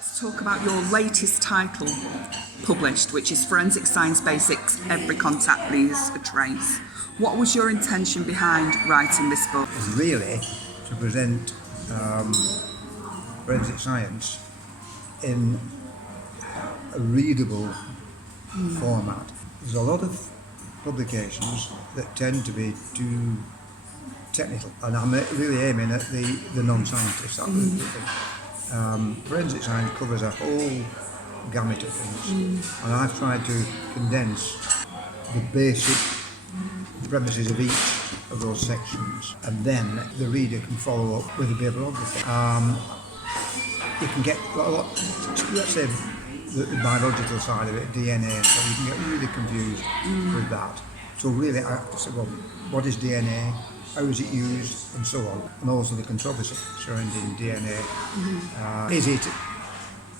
Let's talk about your latest title published, which is Forensic Science Basics, Every Contact Leaves a Trace. What was your intention behind writing this book? Really to present forensic science in a readable format. There's a lot of publications that tend to be too technical, and I'm really aiming at the non-scientists. Forensic science covers a whole gamut of things, and I've tried to condense the basic premises of each of those sections, and then the reader can follow up with a bibliography. You can get a lot, let's say the biological side of it, DNA, so you can get really confused with that. So really I have to say, well, what is DNA? How is it used, and so on, and also the controversy surrounding DNA. Is it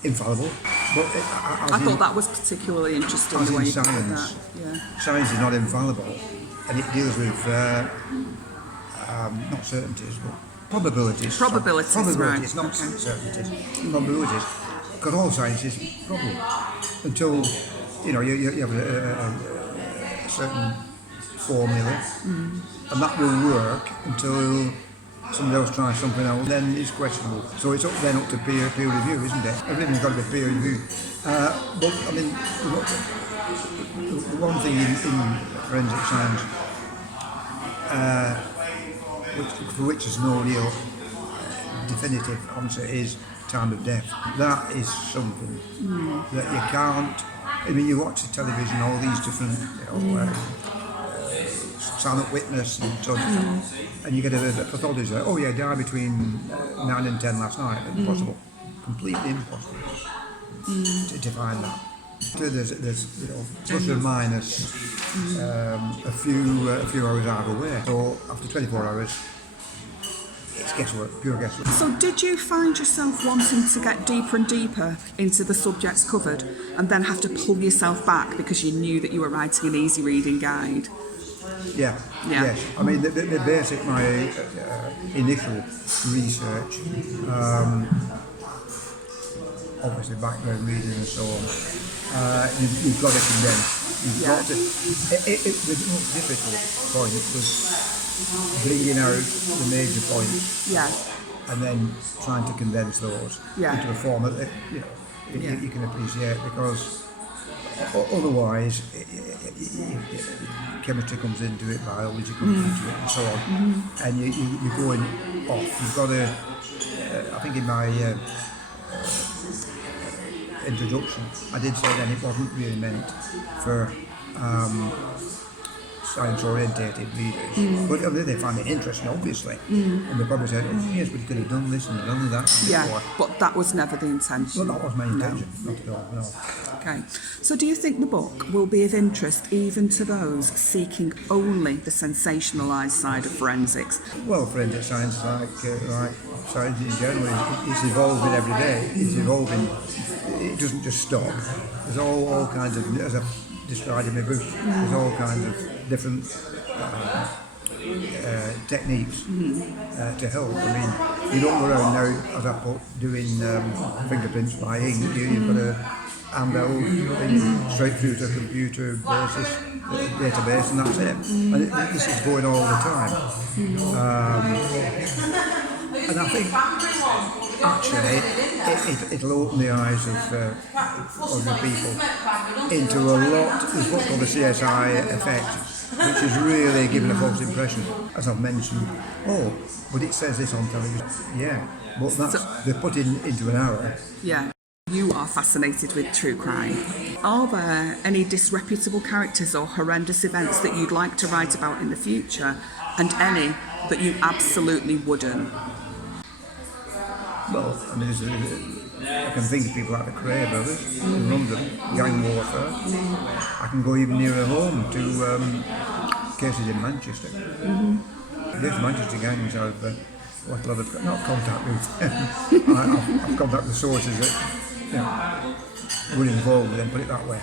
infallible? But I thought that was particularly interesting. The way you put that. Yeah. Science is not infallible, and it deals with not certainties, but probabilities. Probabilities, right. Not certainties. Probabilities, because all science is probable until you have a certain formula. And that will work until somebody else tries something else, then it's questionable. So it's up to peer review, isn't it? Everything's got to be peer review. But I mean, the one thing in forensic science, for which there's no real definitive answer, is time of death. That is something that you can't. I mean, you watch the television, all these different, silent witness and so on, and you get a pathologist like, oh yeah, died between 9 and 10 last night. Impossible, completely impossible to define that. So there's plus or minus a few hours either way. So after 24 hours, it's guesswork, pure guesswork. So did you find yourself wanting to get deeper and deeper into the subjects covered, and then have to pull yourself back because you knew that you were writing an easy reading guide? Yeah. Yes. I mean, the basic, my initial research, obviously background reading and so on, you've got to condense. You've got to. The most difficult point was bringing out the major points, and then trying to condense those into a format that you can appreciate, because otherwise chemistry comes into it, biology comes into it, and so on, and you're going off. You've got to, I think in my introduction I did say then it wasn't really meant for science orientated readers, but they find it interesting, obviously, and they probably said, oh yes, we could have done this and done that before. But that was never the intention. Well, that was my intention, not at all, no. Okay, so do you think the book will be of interest even to those seeking only the sensationalised side of forensics? Well, forensic science, like science in general, it's evolving every day. It's evolving. It doesn't just stop. There's all kinds of, as I've described in my book, there's all kinds of different techniques to help. I mean, you don't go around now, as I put, doing fingerprints by ink. You've got a handheld, straight through to a computer database, and that's it. And this is going all the time. And I think actually it'll open the eyes of the people into a lot. There's what's called the CSI effect, which is really giving a false impression, as I've mentioned. Oh, but it says this on television. Yeah, but they're put into an hour. Yeah. You are fascinated with true crime. Are there any disreputable characters or horrendous events that you'd like to write about in the future, and any that you absolutely wouldn't? Well, I mean, I can think of people like the Cray brothers in London, gang warfare. I can go even nearer home to cases in Manchester. These Manchester gangs have what a lot of, not contact with, I've contact with sources that were involved with them, put it that way.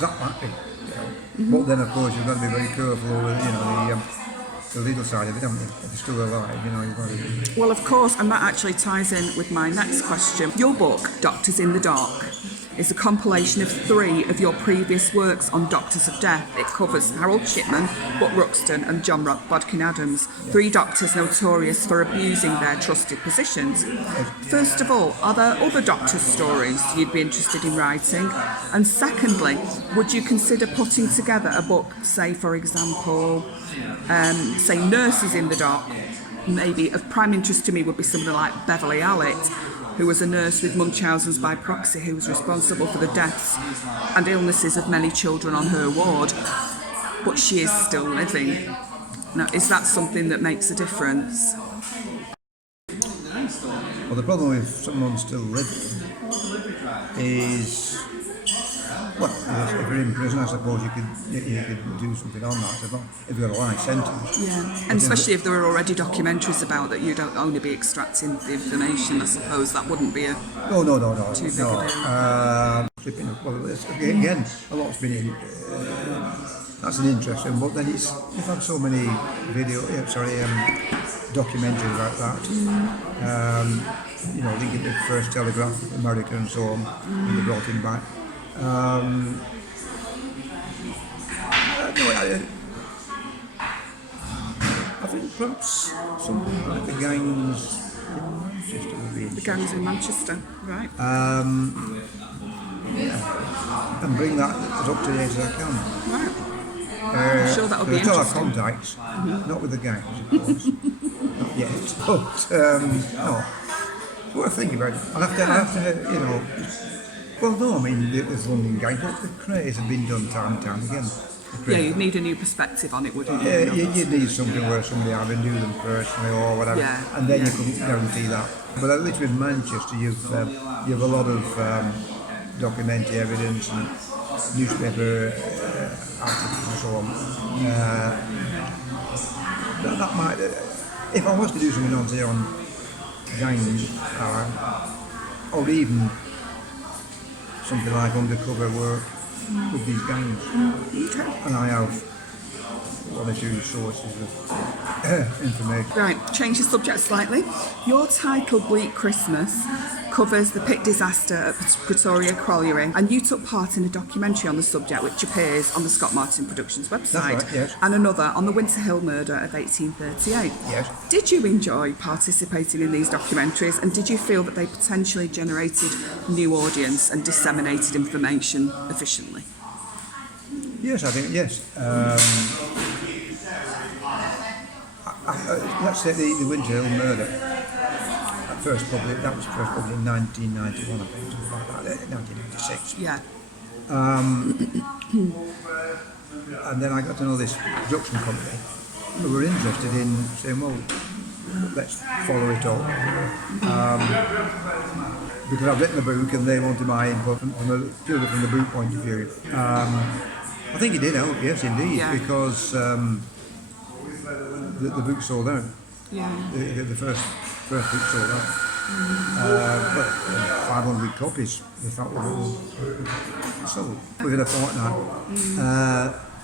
That might be. But then, of course, you've got to be very careful over, the legal side of it, haven't you? If they're still alive, you know, you've got to... Well, of course, and that actually ties in with my next question. Your book, Doctors in the Dark, is a compilation of 3 of your previous works on Doctors of Death. It covers Harold Shipman, Buck Ruxton and John Bodkin Adams, 3 doctors notorious for abusing their trusted positions. First of all, are there other doctors' stories you'd be interested in writing? And secondly, would you consider putting together a book, say, for example, say Nurses in the Dark? Maybe of prime interest to me would be somebody like Beverly Allett, who was a nurse with Munchausen's by proxy, who was responsible for the deaths and illnesses of many children on her ward, but she is still living. Now, is that something that makes a difference? Well, the problem with someone still living is, well, if you're in prison, I suppose you could do something on that, if you've got a life sentence. Yeah, and especially if there are already documentaries about that, you don't only be extracting the information. I suppose that wouldn't be a No. too big a deal. Well, again, a lot's been in. That's an interesting, but then we've had so many documentaries about that. You know, linking the first telegraph, America and so on, and they brought him back. I think perhaps something like the gangs in Manchester would be interesting. The gangs in Manchester, right? Yeah, and bring that as up to date as I can. Right. I'm sure that'll be still have interesting. contacts, not with the gangs, of course, not yet. But no, what I think about it, I'll have to, you know. Well, no, I mean, there's London gangs, but the craze have been done time and time again. Yeah, you'd need a new perspective on it, wouldn't you? Yeah, you'd need something where somebody either knew them personally or whatever, and then you couldn't guarantee that. But at least with Manchester, you've a lot of documentary evidence and newspaper articles and so on. That might, if I was to do something on, say, on gangs, or even something like undercover work with these gangs. And I have 1 or 2 sources of information. Right, change the subject slightly. Your title, Bleak Christmas, covers the pit disaster at Pretoria Colliery, and you took part in a documentary on the subject which appears on the Scott Martin Productions website. That's right, yes. And another on the Winter Hill murder of 1838. Yes. Did you enjoy participating in these documentaries, and did you feel that they potentially generated new audience and disseminated information efficiently? Yes, I think, yes. Let's say the Winter Hill murder. That was first published in 1991, I think, something like that, 1996. Yeah. And then I got to know this production company who were interested in saying, well, let's follow it up. Because I've written a book and they wanted my input from the book point of view. I think it did help, yes, indeed, because the book sold out. Yeah. The first book sold out. But 500 copies, they thought were sold within a fortnight.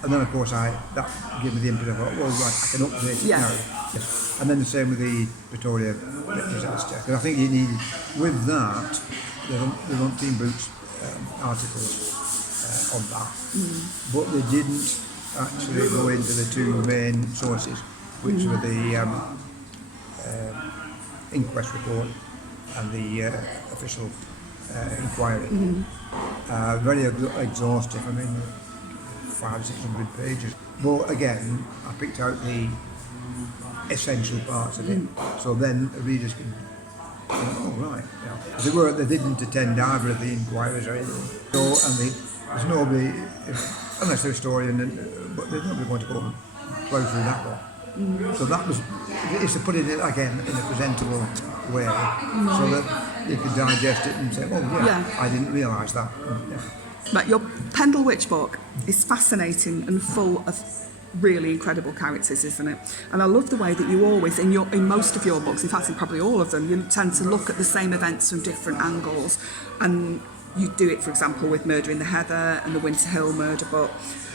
And then, of course, that gave me the impetus. I thought, well, right, I can update it now. Yes. And then the same with the Victoria disaster. Because I think you need, with that, there weren't Team Boots articles on that. But they didn't actually go into the 2 main sources, which were the inquest report and the official inquiry. Very exhaustive. I mean, 500-600 pages. But again, I picked out the essential parts of it, so then readers can think, oh right, they didn't attend either of the inquiries or anything. So, and there's nobody, unless they're a historian, but there's nobody going to go and plough through that one. So that was, it's to put it again in a presentable way, so that you could digest it and say, oh yeah. I didn't realise that. But your Pendle Witch book is fascinating and full of really incredible characters, isn't it? And I love the way that you always, in most of your books, in fact in probably all of them, you tend to look at the same events from different angles and You do it, for example, with Murder in the Heather and the Winter Hill murder book.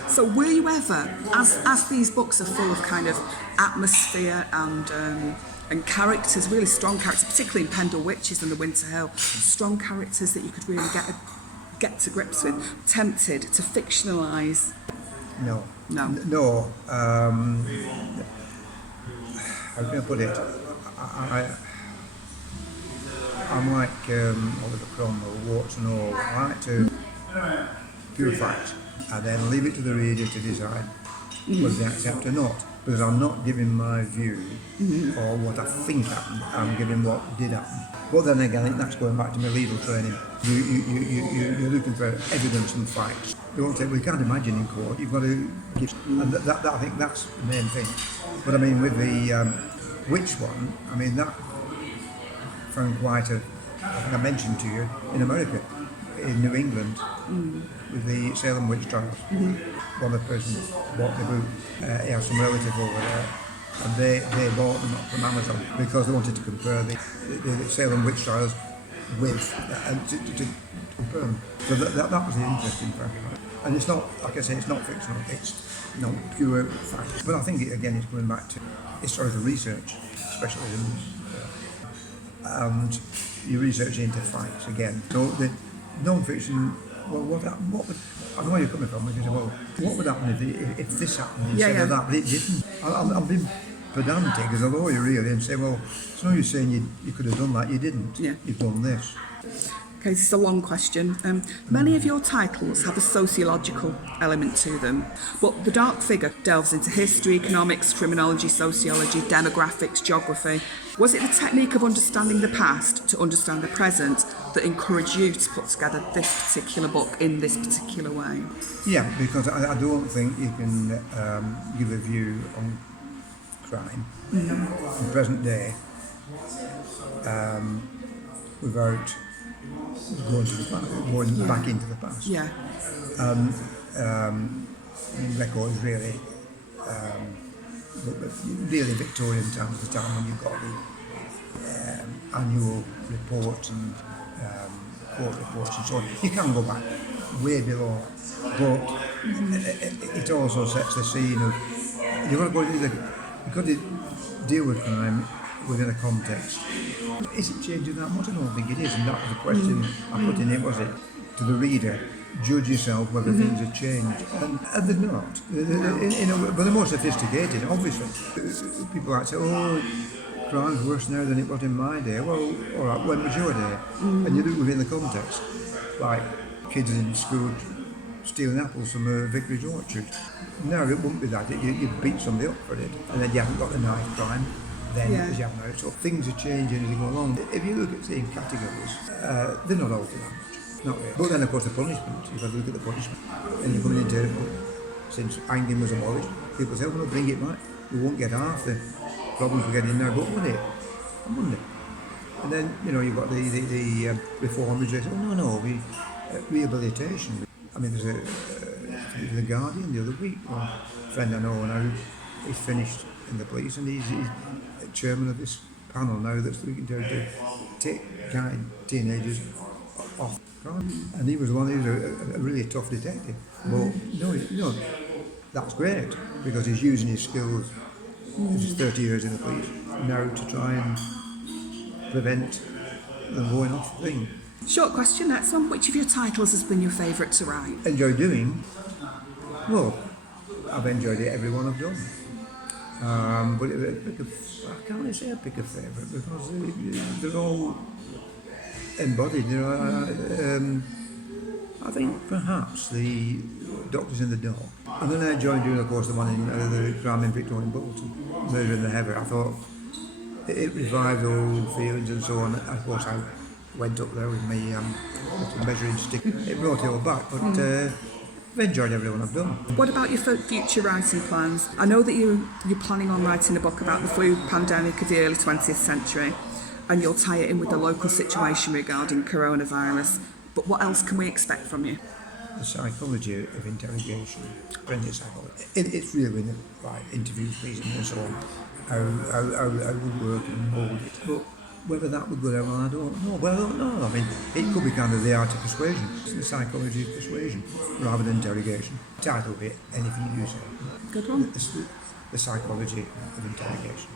So were you ever, as these books are full of kind of atmosphere and characters, really strong characters, particularly in Pendle Witches and the Winter Hill, strong characters that you could really get to grips with, tempted to fictionalise? No. No. No. How can I put it? I'm like Oliver Cromwell, warts and all. I like to pure fact and then leave it to the reader to decide whether they accept or not. Because I'm not giving my view or what I think happened. I'm giving what did happen. But then again, I think that's going back to my legal training. You're looking for evidence and facts. You won't say, we can't imagine in court. You've got to give, and that I think that's the main thing. But I mean, with the witch one, I mean that found quite a. I think I mentioned to you in America, in New England, with the Salem witch trials. One of the persons bought the book. He has some relative over there, and they bought them from Amazon because they wanted to compare the Salem witch trials with to compare them. So that was the interesting part. And it's not, like I say, it's not fictional. It's not pure fact. But I think again, it's going back to historical research, especially and you research into facts again. So the non-fiction. Well, what would, I know where you're coming from. Because, well, what would happen if this happened instead of that? But it didn't. I'm being pedantic as a lawyer, really, and say, well, it's no use saying you could have done that. You didn't. Yeah. You've done this. Okay, this is a long question. Many of your titles have a sociological element to them, but The Dark Figure delves into history, economics, criminology, sociology, demographics, geography. Was it the technique of understanding the past to understand the present that encouraged you to put together this particular book in this particular way? Yeah, because I don't think you can give a view on crime in the present day without going back into the past. Yeah. Records really, really Victorian times, the time when you've got the annual reports and court reports and so on. You can go back way below, but it also sets the scene of you've got to deal with crime within a context. Is it changing that much? I don't think it is, and that was the question I put in it, was it? To the reader, judge yourself whether things have changed. And they're not. But they're more sophisticated, obviously. People like say, oh, crime's worse now than it was in my day. Well, all right, when was your day? And you look within the context, like kids in school stealing apples from a vicarage orchard. No, it wouldn't be that. You beat somebody up for it, and then you haven't got the knife crime. Then as you have now, so things are changing as you go along. If you look at the same categories, they're not altered that much. Not really. But then of course the punishment, you've got to look at the punishment. And you're coming into, since hanging was abolished, people say, well, bring it back. We won't get half the problems we're getting now, but would it? Wouldn't it? And then, you've got the reformers, they say, oh no, rehabilitation. I mean, there's the Guardian the other week, a friend I know now, he's finished in the police and he's chairman of this panel now that's looking to take teenagers off crime. And he was one who was a really tough detective. But no, that's great because he's using his skills, his 30 years in the police, now to try and prevent them going off the thing. Short question, next one. Which of your titles has been your favourite to write? Enjoy doing? Well, I've enjoyed every one I've done. But I can't really say I pick a favourite because they're all embodied. I think perhaps the Doctors in the Dark. And then I enjoyed doing, of course, the one in the crime in Victorian Bolton, Murder in the Heather. I thought it revived old feelings and so on. Of course, I went up there with my measuring stick. It brought it all back, but I've enjoyed everyone I've done. What about your future writing plans? I know that you're planning on writing a book about the flu pandemic of the early 20th century, and you'll tie it in with the local situation regarding coronavirus. But what else can we expect from you? The psychology of interrogation, forensic psychology. It's really like interviews, pleasing and so on. How we work and mould it. But Whether that would go down, well, I don't know. Well, I don't know. I mean, it could be kind of the art of persuasion, the psychology of persuasion, rather than interrogation. Title of it, anything you say. Good one. The psychology of interrogation.